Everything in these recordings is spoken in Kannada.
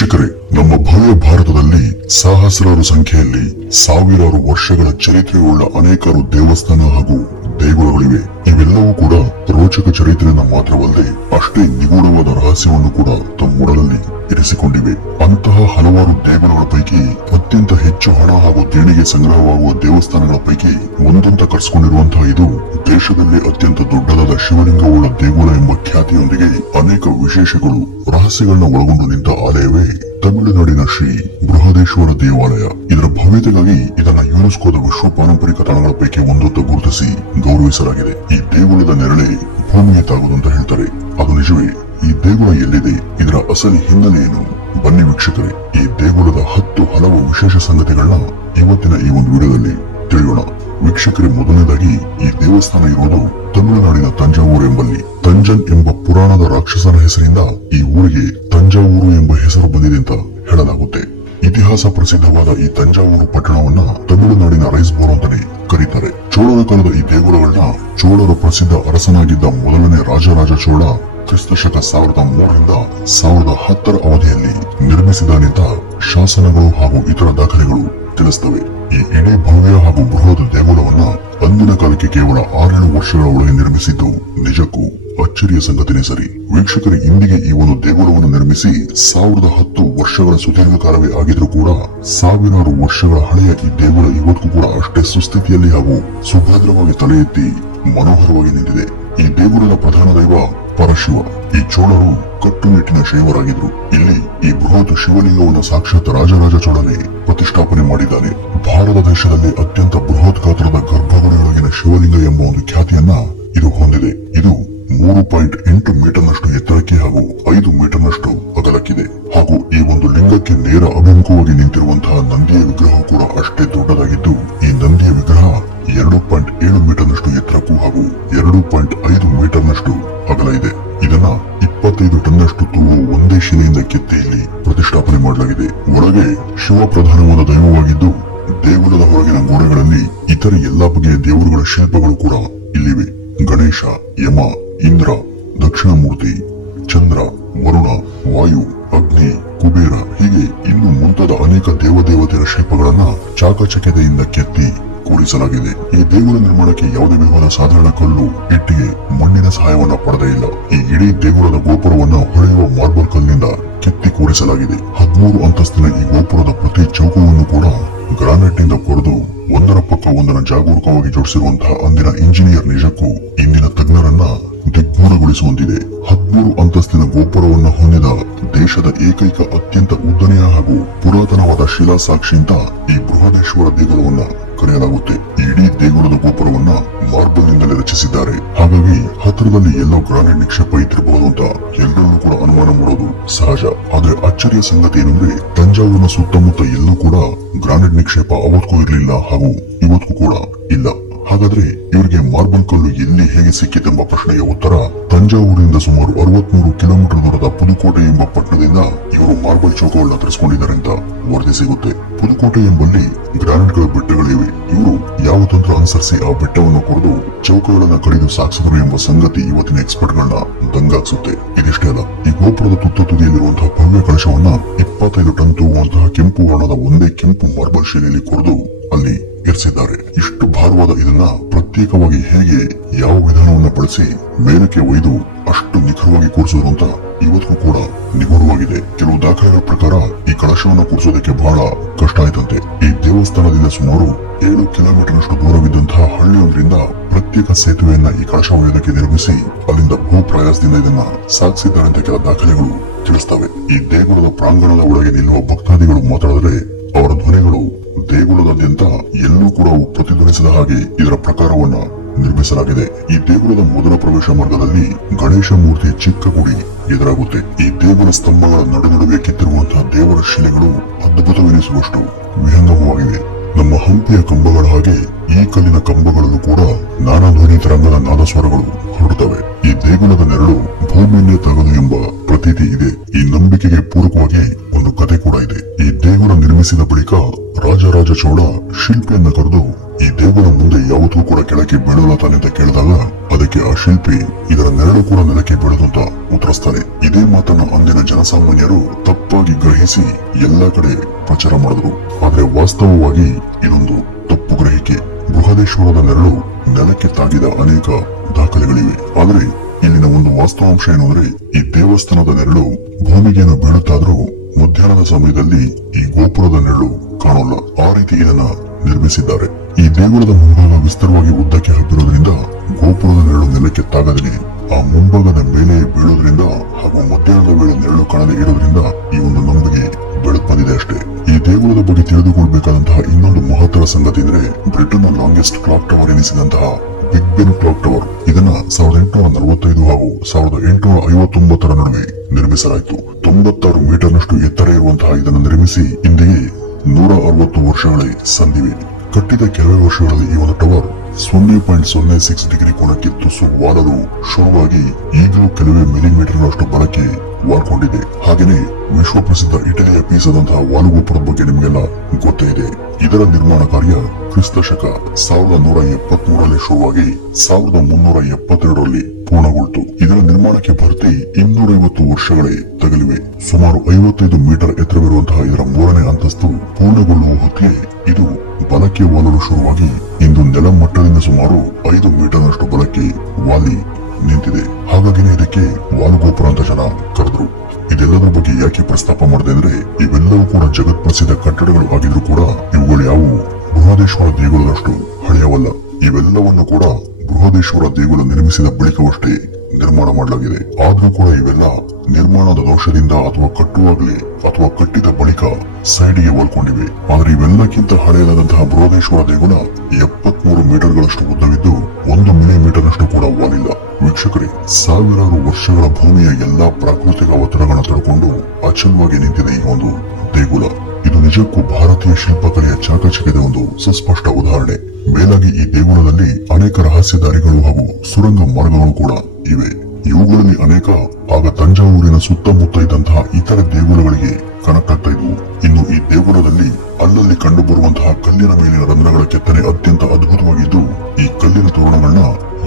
ವೀಕ್ಷಕರೇ, ನಮ್ಮ ಭವ್ಯ ಭಾರತದಲ್ಲಿ ಸಹಸ್ರಾರು ಸಂಖ್ಯೆಯಲ್ಲಿ ಸಾವಿರಾರು ವರ್ಷಗಳ ಚರಿತ್ರೆಯುಳ್ಳ ಅನೇಕಾರು ದೇವಸ್ಥಾನ ಹಾಗೂ ದೇಗುಲಗಳಿವೆ. ಇವೆಲ್ಲವೂ ಕೂಡ ರೋಚಕ ಚರಿತ್ರೆಯನ್ನು ಮಾತ್ರವಲ್ಲದೆ ಅಷ್ಟೇ ನಿಗೂಢವಾದ ರಹಸ್ಯವನ್ನು ಕೂಡ ತಮ್ಮೊಡಲಲ್ಲಿ ಇರಿಸಿಕೊಂಡಿವೆ. ಅಂತಹ ಹಲವಾರು ದೇಗುಲಗಳ ಪೈಕಿ ಅತ್ಯಂತ ಹೆಚ್ಚು ಹಣ ಹಾಗೂ ದೇಣಿಗೆ ಸಂಗ್ರಹವಾಗುವ ದೇವಸ್ಥಾನಗಳ ಪೈಕಿ ಒಂದಂತ ಕರೆಸಿಕೊಂಡಿರುವಂತಹ ಇದು ದೇಶದಲ್ಲಿ ಅತ್ಯಂತ ದೊಡ್ಡದಾದ ಶಿವಲಿಂಗವುಳ್ಳ ದೇಗುಲ ಎಂಬ ಖ್ಯಾತಿಯೊಂದಿಗೆ ಅನೇಕ ವಿಶೇಷಗಳು ರಹಸ್ಯಗಳನ್ನ ಒಳಗೊಂಡು ನಿಂತ ಆಲಯವೇ ತಮಿಳುನಾಡಿನ ಶ್ರೀ ಬೃಹದೇಶ್ವರ ದೇವಾಲಯ. ಇದರ ಭವ್ಯತೆಗಾಗಿ ಇದನ್ನ ಯುನೆಸ್ಕೋದ ವಿಶ್ವ ಪಾರಂಪರಿಕ ತಾಣಗಳ ಪೈಕಿ ಒಂದೊಂದು ಗುರುತಿಸಿ ಗೌರವಿಸಲಾಗಿದೆ. ಈ ದೇಗುಲದ ನೆರಳೆ ಭೂಮಿಗೆ ತಾಗುವುದು ಅಂತ ಹೇಳ್ತಾರೆ. ಅದು ನಿಜವೇ? ಈ ದೇಗುಲ ಎಲ್ಲಿದೆ? ಇದರ ಅಸಲಿ ಹಿನ್ನೆಲೆ ಏನು? ಬನ್ನಿ ವೀಕ್ಷಕರೇ, ಈ ದೇಗುಲದ ಹಲವು ವಿಶೇಷ ಸಂಗತಿಗಳನ್ನ ಇವತ್ತಿನ ಈ ಒಂದು ವಿಡಿಯೋದಲ್ಲಿ ತಿಳಿಯೋಣ. ವೀಕ್ಷಕರೇ, ಮೊದಲನೇದಾಗಿ ಈ ದೇವಸ್ಥಾನ ಇರುವುದು ತಮಿಳುನಾಡಿನ ತಂಜಾವೂರು ಎಂಬಲ್ಲಿ. ತಂಜನ್ ಎಂಬ ಪುರಾಣದ ರಾಕ್ಷಸನ ಹೆಸರಿಂದ ಈ ಊರಿಗೆ ತಂಜಾವೂರು ಎಂಬ ಹೆಸರು ಬಂದಿದೆ ಅಂತ ಹೇಳಲಾಗುತ್ತೆ. ಇತಿಹಾಸ ಪ್ರಸಿದ್ಧವಾದ ಈ ತಂಜಾವೂರು ಪಟ್ಟಣವನ್ನ ತಮಿಳುನಾಡಿನ ರೈಸ್ಬೋರ್ ಅಂತಾನೆ ಕರೀತಾರೆ. ಚೋಳರ ಕಾಲದ ಈ ದೇಗುಲಗಳನ್ನ ಚೋಳರ ಪ್ರಸಿದ್ಧ ಅರಸನಾಗಿದ್ದ ಮೊದಲನೇ ರಾಜರಾಜ ಚೋಳ ಕ್ರಿಸ್ತಶಕ 1003ರಿಂದ 1010ರ ಅವಧಿಯಲ್ಲಿ ನಿರ್ಮಿಸಿದಾನೆಂತ ಶಾಸನಗಳು ಹಾಗೂ ಇತರ ದಾಖಲೆಗಳು ತಿಳಿಸ್ತವೆ. ಈ ಇಡೀ ಭವ್ಯ ಹಾಗೂ ಬೃಹತ್ ದೇಗುಲವನ್ನ ಅಂದಿನ ಕಾಲಕ್ಕೆ ಕೇವಲ 6-7 ವರ್ಷಗಳ ಒಳಗೆ ನಿರ್ಮಿಸಿದ್ದು ನಿಜಕ್ಕೂ ಅಚ್ಚರಿಯ ಸಂಗತಿನೇ ಸರಿ. ವೀಕ್ಷಕರು, ಇಂದಿಗೆ ಈ ಒಂದು ದೇಗುಲವನ್ನು ನಿರ್ಮಿಸಿ 1010 ವರ್ಷಗಳ ಸುದೀರ್ಘ ಕಾಲವೇ ಆಗಿದ್ರೂ ಕೂಡ ಸಾವಿರಾರು ವರ್ಷಗಳ ಹಳೆಯ ಈ ದೇಗುಲ ಇವತ್ತು ಕೂಡ ಅಷ್ಟೇ ಸುಸ್ಥಿತಿಯಲ್ಲಿ ಹಾಗೂ ಸುಭದ್ರವಾಗಿ ತಲೆ ಎತ್ತಿ ಮನೋಹರವಾಗಿ ನಿಂತಿದೆ. ಈ ದೇಗುಲದ ಪ್ರಧಾನ ದೈವ ಪರಶಿವ. ಈ ಚೋಳರು ಕಟ್ಟುನಿಟ್ಟಿನ ಶೈವರಾಗಿದ್ರು. ಇಲ್ಲಿ ಈ ಬೃಹತ್ ಶಿವಲಿಂಗವನ್ನು ಸಾಕ್ಷಾತ್ ರಾಜರಾಜ ಚೋಳನೇ ಪ್ರತಿಷ್ಠಾಪನೆ ಮಾಡಿದ್ದಾನೆ. ಭಾರತ ದೇಶದಲ್ಲಿ ಅತ್ಯಂತ ಬೃಹತ್ ಗಾತ್ರದ ಗರ್ಭಗುಡಿಯೊಳಗಿನ ಶಿವಲಿಂಗ ಎಂಬ ಒಂದು ಖ್ಯಾತಿಯನ್ನ ಇದು ಹೊಂದಿದೆ. ಇದು 3.8 ಮೀಟರ್ನಷ್ಟು ಎತ್ತರಕ್ಕೆ ಹಾಗೂ 5 ಮೀಟರ್ನಷ್ಟು ಅಗಲಕ್ಕಿದೆ. ಹಾಗೂ ಈ ಒಂದು ಲಿಂಗಕ್ಕೆ ನೇರ ಅಭಿಮುಖವಾಗಿ ನಿಂತಿರುವಂತಹ ನಂದಿಯ ವಿಗ್ರಹ ಕೂಡ ಅಷ್ಟೇ ದೊಡ್ಡದಾಗಿದ್ದು, ಈ ನಂದಿಯ ವಿಗ್ರಹ 2.7 ಮೀಟರ್ನಷ್ಟು ಎತ್ತರಕ್ಕೂ ಹಾಗೂ 2.5 ಮೀಟರ್ನಷ್ಟು ಅಗಲ ಇದೆ. ಇದನ್ನ 25 ಟನ್ನಷ್ಟು ತೂಗುವ ಒಂದೇ ಶಿಲೆಯಿಂದ ಕೆತ್ತಿ ಇಲ್ಲಿ ಪ್ರತಿಷ್ಠಾಪನೆ ಮಾಡಲಾಗಿದೆ. ಒಳಗೆ ಶಿವ ಪ್ರಧಾನವಾದ ದೈವವಾಗಿದ್ದು, ದೇಗುಲದ ಹೊರಗಿನ ಗೋಡೆಗಳಲ್ಲಿ ಇತರ ಎಲ್ಲಾ ಬಗೆಯ ದೇವರುಗಳ ಶಿಲ್ಪಗಳು ಕೂಡ ಇಲ್ಲಿವೆ. ಗಣೇಶ, ಯಮ, ಇಂದ್ರ, ದಕ್ಷಿಣಮೂರ್ತಿ, ಚಂದ್ರ, ವರುಣ, ವಾಯು, ಅಗ್ನಿ, ಕುಬೇರ ಹೀಗೆ ಇನ್ನು ಮುಂತಾದ ಅನೇಕ ದೇವದೇವತೆಯರ ಶಿಲ್ಪಗಳನ್ನ ಚಾಕಚಕ್ಯತೆಯಿಂದ ಕೆತ್ತಿ ಕೂಡಿಸಲಾಗಿದೆ. ಈ ದೇಗುಲ ನಿರ್ಮಾಣಕ್ಕೆ ಯಾವುದೇ ವಿಧವಾದ ಸಾಧಾರಣ ಕಲ್ಲು, ಇಟ್ಟಿಗೆ, ಮಣ್ಣಿನ ಸಹಾಯವನ್ನ ಪಡೆದೇ ಇಲ್ಲ. ಈ ಇಡೀ ದೇಗುಲದ ಗೋಪುರವನ್ನ ಹೊಳೆಯುವ ಮಾರ್ಬಲ್ ಕಲ್ಲಿನಿಂದ ಕೆತ್ತಿ ಕೂಡಿಸಲಾಗಿದೆ. 13 ಅಂತಸ್ತಿನ ಈ ಗೋಪುರದ ಪ್ರತಿ ಚೌಕವನ್ನು ಕೂಡ ಗ್ರಾನೈಟ್ ನಿಂದ ಕೊರೆದು ಒಂದರ ಪಕ್ಕ ಒಂದರ ಜಾಗರೂಕವಾಗಿ ಜೋಡಿಸಿರುವಂತಹ ಅಂದಿನ ಇಂಜಿನಿಯರ್ ನಿಜಕ್ಕೂ ಇಂದಿನ ತಜ್ಞರನ್ನ ದಿಗ್ಭ್ರಮೆಗೊಳಿಸುವಂತಿದೆ. 13 ಅಂತಸ್ತಿನ ಗೋಪುರವನ್ನು ಹೊಂದಿದ ದೇಶದ ಏಕೈಕ ಅತ್ಯಂತ ಉದ್ದನೆಯ ಹಾಗೂ ಪುರಾತನವಾದ ಶಿಲಾ ಸಾಕ್ಷಿ ಅಂತ ಈ ಬೃಹದೇಶ್ವರ ದೇಗುಲವನ್ನ ಕರೆಯಲಾಗುತ್ತೆ. ಇಡೀ ದೇಗುಲದ ಗೋಪುರವನ್ನ ಮಾರ್ಬಲ್ ನಿಂದಲೇ ರಚಿಸಿದ್ದಾರೆ. ಹಾಗಾಗಿ ಹತ್ತಿರದಲ್ಲಿ ಎಲ್ಲೋ ಗ್ರಾನೈಟ್ ನಿಕ್ಷೇಪ ಇತ್ತಿರಬಹುದು ಅಂತ ಎಲ್ಲರನ್ನೂ ಕೂಡ ಅನುಮಾನ ಮಾಡೋದು ಸಹಜ. ಆದ್ರೆ ಅಚ್ಚರಿಯ ಸಂಗತಿ ಏನಂದ್ರೆ, ತಂಜಾವೂರಿನ ಸುತ್ತಮುತ್ತ ಎಲ್ಲೂ ಕೂಡ ಗ್ರಾನೈಟ್ ನಿಕ್ಷೇಪ ಅವತ್ತೂ ಇರಲಿಲ್ಲ ಹಾಗೂ ಇವತ್ತು ಕೂಡ ಇಲ್ಲ. ಹಾಗಾದ್ರೆ ಇವರಿಗೆ ಮಾರ್ಬಲ್ ಕಲ್ಲು ಎಲ್ಲಿ ಹೇಗೆ ಸಿಕ್ಕಿತೆಂಬ ಪ್ರಶ್ನೆಯ ಉತ್ತರ, ತಂಜಾವೂರಿನಿಂದ ಸುಮಾರು 63 ಕಿಲೋಮೀಟರ್ ದೂರದ ಪುದುಕೋಟೆ ಎಂಬ ಪಟ್ಟಣದಿಂದ ಇವರು ಮಾರ್ಬಲ್ ಚೌಕಗಳನ್ನ ತರಿಸಿಕೊಂಡಿದ್ದಾರೆ ಅಂತ ವರದಿ ಸಿಗುತ್ತೆ. ಪುದುಕೋಟೆ ಎಂಬಲ್ಲಿ ಗ್ರಾನೈಟ್ ಗಳ ಬೆಟ್ಟಗಳಿವೆ. ಇವರು ಯಾವ ತಂತ್ರ ಅನುಸರಿಸಿ ಆ ಬೆಟ್ಟವನ್ನು ಕೊರೆದು ಚೌಕಗಳನ್ನ ಕಡಿದು ಸಾಗಿಸಿದ್ರು ಎಂಬ ಸಂಗತಿ ಇವತ್ತಿನ ಎಕ್ಸ್ಪರ್ಟ್ ಗಳನ್ನ ದಂಗಾಗಿಸುತ್ತೆ. ಇದಿಷ್ಟೇ ಅಲ್ಲ, ಈ ಗೋಪುರದ ತುದಿಯಲ್ಲಿರುವಂತಹ ಭವ್ಯ ಕಳಶವನ್ನ 25 ಟನ್ ತೂಗುವಂತಹ ಕೆಂಪು ವರ್ಣದ ಒಂದೇ ಕೆಂಪು ಮಾರ್ಬಲ್ ಶೈಲಿಯಲ್ಲಿ ಕೊರೆದು ಅಲ್ಲಿ ಇರಿಸಿದ್ದಾರೆ. ಇಷ್ಟು ಭಾರವಾದ ಇದನ್ನ ಪ್ರತ್ಯೇಕವಾಗಿ ಹೇಗೆ ಯಾವ ವಿಧಾನವನ್ನ ಬಳಸಿ ಮೇಲಕ್ಕೆ ಒಯ್ದು ಅಷ್ಟು ನಿಖರವಾಗಿ ಕೂರಿಸೋದು ಅಂತ ಇವತ್ತಿಗೂ ಕೂಡ ನಿಗೂಢವಾಗಿದೆ. ಕೆಲವು ದಾಖಲೆಗಳ ಪ್ರಕಾರ ಈ ಕಳಶವನ್ನು ಕೂರಿಸೋದಕ್ಕೆ ಬಹಳ ಕಷ್ಟ ಆಯ್ತಂತೆ. ಈ ದೇವಸ್ಥಾನದಿಂದ ಸುಮಾರು 7 ಕಿಲೋಮೀಟರ್ನಷ್ಟು ದೂರವಿದ್ದಂತಹ ಹಳ್ಳಿಯೊಂದರಿಂದ ಪ್ರತ್ಯೇಕ ಸೇತುವೆಯನ್ನ ಈ ಕಳಶ ಒಯ್ಯೋದಕ್ಕೆ ನಿರ್ಮಿಸಿ ಅಲ್ಲಿಂದ ಭೂ ಪ್ರಯಾಸದಿಂದ ಇದನ್ನ ಸಾಗಿಸಿದ್ದಾರೆ ಅಂತ ಕೆಲ ದಾಖಲೆಗಳು ತಿಳಿಸ್ತವೆ. ಈ ದೇಗುಲದ ಪ್ರಾಂಗಣದ ಒಳಗೆ ನಿಲ್ಲುವ ಭಕ್ತಾದಿಗಳು ಮಾತಾಡಿದ್ರೆ ಅವರ ಧ್ವನಿಗಳು ದೇಗುಲದಾದ್ಯಂತ ಎಲ್ಲೂ ಕೂಡ ಪ್ರತಿಧ್ವನಿಸಿದ ಹಾಗೆ ಇದರ ಪ್ರಕಾರವನ್ನ ನಿರ್ಮಿಸಲಾಗಿದೆ. ಈ ದೇಗುಲದ ಮೊದಲ ಪ್ರವೇಶ ಮಾರ್ಗದಲ್ಲಿ ಗಣೇಶ ಮೂರ್ತಿ ಚಿಕ್ಕ ಗುಡಿ ಎದುರಾಗುತ್ತೆ. ಈ ದೇಗುಲ ಸ್ತಂಭಗಳ ನಡುವೆ ಕಿತ್ತಿರುವಂತಹ ದೇವರ ಶಿಲೆಗಳು ಅದ್ಭುತವೆನಿಸುವಷ್ಟು ವಿಹಂಗಮವಾಗಿವೆ. ನಮ್ಮ ಹಂಪಿಯ ಕಂಬಗಳ ಹಾಗೆ ಈ ಕಲ್ಲಿನ ಕಂಬಗಳಲ್ಲೂ ಕೂಡ ನಾನಾ ಧ್ವನಿ ತರಂಗದ ನಾದಸ್ವರಗಳು ಹೊರಡುತ್ತವೆ. ಈ ದೇಗುಲದ ನೆರಳು ಭೂಮಿಯನ್ನೇ ತಗದು ಎಂಬ ಪ್ರತೀತಿ ಇದೆ. ಈ ನಂಬಿಕೆಗೆ ಪೂರಕವಾಗಿ ಒಂದು ಕಥೆ ಕೂಡ ಇದೆ. ಈ ದೇಗುಲ ನಿರ್ಮಿಸಿದ ಬಳಿಕ ರಾಜರಾಜ ಚೋಳ ಶಿಲ್ಪಿಯನ್ನ ಕರೆದು ಈ ದೇಗುಲ ಮುಂದೆ ಯಾವತ್ತೂ ಕೂಡ ಕೆಳಕ್ಕೆ ಬೀಳಲ್ಲ ತಾನೆ ಅಂತ ಕೇಳಿದಾಗ ಅದಕ್ಕೆ ಆ ಶಿಲ್ಪಿ ಇದರ ನೆರಳು ಕೂಡ ನೆಲಕ್ಕೆ ಬೀಳದು ಅಂತ ಉತ್ತರಿಸ್ತಾನೆ. ಇದೇ ಮಾತನ್ನ ಅಂದಿನ ಜನಸಾಮಾನ್ಯರು ತಪ್ಪಾಗಿ ಗ್ರಹಿಸಿ ಎಲ್ಲಾ ಕಡೆ ಪ್ರಚಾರ ಮಾಡಿದ್ರು. ಆದ್ರೆ ವಾಸ್ತವವಾಗಿ ಇದೊಂದು ತಪ್ಪು ಗ್ರಹಿಕೆ. ಬೃಹದೇಶ್ವರದ ನೆರಳು ನೆಲಕ್ಕೆ ತಾಗಿದ ಅನೇಕ ದಾಖಲೆಗಳಿವೆ. ಆದ್ರೆ ಇಲ್ಲಿನ ಒಂದು ವಾಸ್ತವಾಂಶ ಏನು ಅಂದ್ರೆ ಈ ದೇವಸ್ಥಾನದ ನೆರಳು ಭೂಮಿಗೇನು ಬೀಳುತ್ತಾದ್ರೂ ಮಧ್ಯಾಹ್ನದ ಸಮಯದಲ್ಲಿ ಈ ಗೋಪುರದ ನೆರಳು ಕಾಣೋಲ್ಲ. ಆ ರೀತಿ ಇದನ್ನ ನಿರ್ಮಿಸಿದ್ದಾರೆ. ಈ ದೇಗುಲದ ಮುಂಭಾಗ ವಿಸ್ತಾರವಾಗಿ ಉದ್ದಕ್ಕೆ ಹಬ್ಬಿರೋದ್ರಿಂದ ಗೋಪುರದ ನೆರಳು ನೆಲಕ್ಕೆ ತಾಗದೇ ಆ ಮುಂಭಾಗದ ಮೇಲೆ ಬೀಳೋದ್ರಿಂದ ಹಾಗೂ ಮಧ್ಯಾಹ್ನದ ವೇಳೆ ನೆರಳು ಕಾಣದೇ ಇರೋದ್ರಿಂದ ಈ ಒಂದು ನಂಬಿಕೆ ಬೆಳೆದು ಬಂದಿದೆ ಅಷ್ಟೇ. ಈ ದೇಗುಲದ ಬಗ್ಗೆ ತಿಳಿದುಕೊಳ್ಬೇಕಾದಂತಹ ಇನ್ನೊಂದು ಮಹತ್ತರ ಸಂಗತಿ ಅಂದ್ರೆ ಬ್ರಿಟನ್ ನ ಲಾಂಗೆಸ್ಟ್ ಕ್ಲಾಕ್ ಟವರ್ ಎನಿಸಿದಂತಹ ಬಿಗ್ ಬೆನ್ ಕ್ಲಾಕ್ ಟವರ್ ಇದನ್ನ 1845 ಹಾಗೂ 1859 ನಡುವೆ ನಿರ್ಮಿಸಲಾಯಿತು. 96 ಮೀಟರ್ ನಷ್ಟು ಎತ್ತರ ಇರುವಂತಹ ಇದನ್ನು ನಿರ್ಮಿಸಿ ಇಂದಿಗೆ 160 ವರ್ಷಗಳೇ ಸಂದಿವೆ. ಕಟ್ಟಿದ ಕೆಲವೇ ವರ್ಷಗಳಲ್ಲಿ ಈ ಒಂದು ಟವರ್ 0.06 ಡಿಗ್ರಿ ಕೋನಕ್ಕೆ ತುಸು ವಾಲಲು ಶುರುವಾಗಿ ಈಗಲೂ ಕೆಲವೇ ಮಿಲಿಮೀಟರ್ನಷ್ಟು ಬಲಕ್ಕೆ ವಾಲ್ಕೊಂಡಿದೆ. ಹಾಗೆಯೇ ವಿಶ್ವ ಪ್ರಸಿದ್ಧ ಇಟಲಿಯ ಪೀಸದಂತಹ ವಾಲುಗೋಪುರದ ಬಗ್ಗೆ ನಿಮಗೆಲ್ಲ ಗೊತ್ತೇ ಇದೆ. ಇದರ ನಿರ್ಮಾಣ ಕಾರ್ಯ ಕ್ರಿಸ್ತ ಶಕ 1173ರಲ್ಲಿ ಶುರುವಾಗಿ 1372ರಲ್ಲಿ ಪೂರ್ಣಗೊಳ್ತು. ಇದರ ನಿರ್ಮಾಣಕ್ಕೆ ಭರ್ತಿ 250 ವರ್ಷಗಳೇ ತಗಲಿವೆ. ಸುಮಾರು 55 ಮೀಟರ್ ಎತ್ತರವಿರುವಂತಹ ಇದರ 3ನೇ ಅಂತಸ್ತು ಪೂರ್ಣಗೊಳ್ಳುವ ಹೊತ್ತಿಗೆ ಇದು ಬಲಕ್ಕೆ ವಾಲಲು ಶುರುವಾಗಿ ಇಂದು ನೆಲ ಮಟ್ಟದಿಂದ ಸುಮಾರು 5 ಮೀಟರ್ನಷ್ಟು ಬಲಕ್ಕೆ ವಾಲಿ ನಿಂತಿದೆ. ಹಾಗಾಗಿನೇ ಇದಕ್ಕೆ ವಾಲುಗೋಪುರ ಅಂತ ಜನ ಕರೆದ್ರು. ಇದೆಲ್ಲದರ ಬಗ್ಗೆ ಯಾಕೆ ಪ್ರಸ್ತಾಪ ಮಾಡಿದೆ ಅಂದ್ರೆ ಇವೆಲ್ಲವೂ ಕೂಡ ಜಗತ್ ಪ್ರಸಿದ್ಧ ಕಟ್ಟಡಗಳು ಆಗಿದ್ರು ಕೂಡ ಇವುಗಳು ಯಾವುವು ಬೃಹದೇಶ್ವರ ದೇಗುಲದಷ್ಟು ಹಳೆಯವಲ್ಲ. ಇವೆಲ್ಲವನ್ನು ಕೂಡ ಬೃಹದೇಶ್ವರ ದೇಗುಲ ನಿರ್ಮಿಸಿದ ಬಳಿಕವಷ್ಟೇ ನಿರ್ಮಾಣ ಮಾಡಲಾಗಿದೆ. ಆದ್ರೂ ಕೂಡ ಇವೆಲ್ಲ ನಿರ್ಮಾಣದ ದೋಷದಿಂದ ಅಥವಾ ಕಟ್ಟುವಾಗಲೇ ಅಥವಾ ಕಟ್ಟಿದ ಬಳಿಕ ಸೈಡ್ಗೆ ವಾಲ್ಕೊಂಡಿವೆ. ಆದ್ರೆ ಇವೆಲ್ಲಕ್ಕಿಂತ ಹಳೆಯದಾದಂತಹ ಬೃಹದೇಶ್ವರ ದೇಗುಲ 73 ಮೀಟರ್ಗಳಷ್ಟು ಉದ್ದವಿದ್ದು 1 ಮಿಲಿಮೀಟರ್ ನಷ್ಟು ಕೂಡ ವಾಲಿಲ್ಲ. ವೀಕ್ಷಕರೇ, ಸಾವಿರಾರು ವರ್ಷಗಳ ಭೂಮಿಯ ಎಲ್ಲಾ ಪ್ರಾಕೃತಿಕ ಒತ್ತಡಗಳನ್ನು ತಡೆಕೊಂಡು ಅಚಲವಾಗಿ ನಿಂತಿದೆ ಈ ಒಂದು ದೇಗುಲ. ಇದು ನಿಜಕ್ಕೂ ಭಾರತೀಯ ಶಿಲ್ಪಕಲೆಯ ಚಾಕಚಕ್ಯದ ಒಂದು ಸುಸ್ಪಷ್ಟ ಉದಾಹರಣೆ. ಮೇಲಾಗಿ ಈ ದೇಗುಲದಲ್ಲಿ ಅನೇಕ ರಹಸ್ಯ ದಾರಿಗಳು ಹಾಗೂ ಸುರಂಗ ಮಾರ್ಗಗಳು ಕೂಡ ಇವೆ. ಇವುಗಳಲ್ಲಿ ಅನೇಕ ಆಗ ತಂಜಾವೂರಿನ ಸುತ್ತಮುತ್ತ ಇದ್ದಂತಹ ಇತರ ದೇಗುಲಗಳಿಗೆ ಕನೆಕ್ಟ್ ಆಗ್ತಾ ಇದ್ವು. ಇನ್ನು ಈ ದೇಗುಲದಲ್ಲಿ ಅಲ್ಲಲ್ಲಿ ಕಂಡು ಬರುವಂತಹ ಕಲ್ಲಿನ ಮೇಲಿನ ರಂಧ್ರಗಳ ಕೆತ್ತನೆ ಅತ್ಯಂತ ಅದ್ಭುತವಾಗಿದ್ದು ಈ ಕಲ್ಲಿನ ತೋರಣಗಳನ್ನ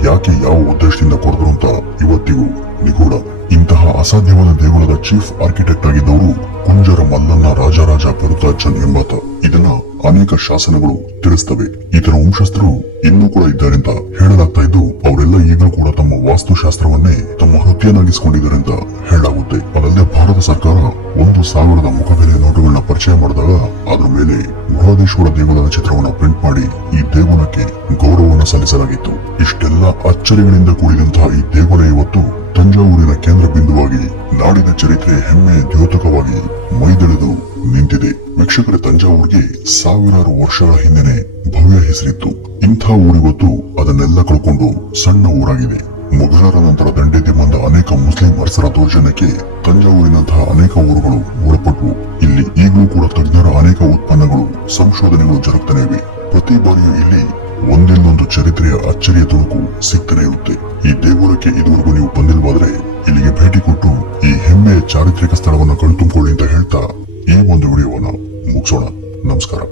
ಯಾಕೆ ಯಾವ ಉದ್ದೇಶದಿಂದ ಕೊಡದ್ರು ಅಂತ ಇವತ್ತಿಗೂ ನಿಗೂಢ. ಇಂತಹ ಅಸಾಧ್ಯವಾದ ದೇಗುಲದ ಚೀಫ್ ಆರ್ಕಿಟೆಕ್ಟ್ ಆಗಿದ್ದವರು ಕುಂಜರ ಮಲ್ಲನ್ನ ರಾಜರಾಜ ಪೆರುತಾಚನ್ ಎಂಬಾತ. ಇದನ್ನ ಅನೇಕ ಶಾಸನಗಳು ತಿಳಿಸ್ತವೆ. ಈತನ ವಂಶಸ್ಥರು ಇನ್ನೂ ಕೂಡ ಇದ್ದಾರೆ ಅಂತ ಹೇಳಲಾಗ್ತಾ ಇದ್ದು ಅವರೆಲ್ಲ ಈಗಲೂ ಕೂಡ ತಮ್ಮ ವಾಸ್ತುಶಾಸ್ತ್ರವನ್ನೇ ತಮ್ಮ ವೃತ್ತಿಯನ್ನಾಗಿಸಿಕೊಂಡಿದ್ದಾರೆ ಅಂತ ಹೇಳಲಾಗುತ್ತೆ. ಅದಲ್ಲದೆ ಭಾರತ ಸರ್ಕಾರ 1000 ಮುಖಬೆಲೆಯ ನೋಟುಗಳನ್ನ ಪರಿಚಯ ಮಾಡಿದಾಗ ಅದ್ರ ಮೇಲೆ ಬೃಹದೇಶ್ವರ ದೇಗುಲದ ಚಿತ್ರವನ್ನ ಪ್ರಿಂಟ್ ಮಾಡಿ ಈ ದೇಗುಲಕ್ಕೆ ಗೌರವವನ್ನು ಸಲ್ಲಿಸಲಾಗಿತ್ತು. ಇಷ್ಟೆಲ್ಲ ಅಚ್ಚರಿಗಳಿಂದ ಕೂಡಿದಂತಹ ಈ ದೇಗುಲ ಇವತ್ತು ತಂಜಾವೂರಿನ ಕೇಂದ್ರ ಬಿಂದುವಾಗಿ ನಾಡಿನ ಚರಿತ್ರೆ ಹೆಮ್ಮೆಯ ದ್ಯೋತಕವಾಗಿ ಮೈದೆಳೆದು ನಿಂತಿದೆ. ವೀಕ್ಷಕರ, ತಂಜಾವೂರಿಗೆ ಸಾವಿರಾರು ವರ್ಷಗಳ ಹಿಂದೆನೆ ಭವ್ಯ ಹೆಸರಿತ್ತು. ಇಂಥ ಊರಿವತ್ತು ಅದನ್ನೆಲ್ಲ ಕಳ್ಕೊಂಡು ಸಣ್ಣ ಊರಾಗಿದೆ. ಮೊಘಲರ ನಂತರ ದಂಡೆದ್ದಿ ಬಂದ ಅನೇಕ ಮುಸ್ಲಿಂ ಅರಸರ ದೌರ್ಜನ್ಯಕ್ಕೆ ತಂಜಾವೂರಿನಂತಹ ಅನೇಕ ಊರುಗಳು ಒಳಪಟ್ಟವು. ಇಲ್ಲಿ ಈಗಲೂ ಕೂಡ ತಜ್ಞರ ಅನೇಕ ಉತ್ಪನ್ನಗಳು ಸಂಶೋಧನೆಗಳು ಜರುಗ್ತಾನೆ ಇವೆ. ಪ್ರತಿ ಬಾರಿಯೂ ಇಲ್ಲಿ ಒಂದಿಲ್ಲೊಂದು ಚರಿತ್ರೆಯ ಅಚ್ಚರಿಯ ತುಣುಕು ಸಿಗ್ತಾನೆ ಇರುತ್ತೆ. ಈ ದೇಗುಲಕ್ಕೆ ಇದುವರೆಗೂ ನೀವು ಬಂದಿಲ್ವಾದ್ರೆ ಇಲ್ಲಿಗೆ ಭೇಟಿ ಕೊಟ್ಟು ಈ ಹೆಮ್ಮೆಯ ಚಾರಿತ್ರಿಕ ಸ್ಥಳವನ್ನು ಕಣ್ತುಂಬಿಕೊಳ್ಳಿ ಅಂತ ಹೇಳ್ತಾ ಈ ಒಂದು ವಿಡಿಯೋವನ್ನ ಮುಗಿಸೋಣ. ನಮಸ್ಕಾರ.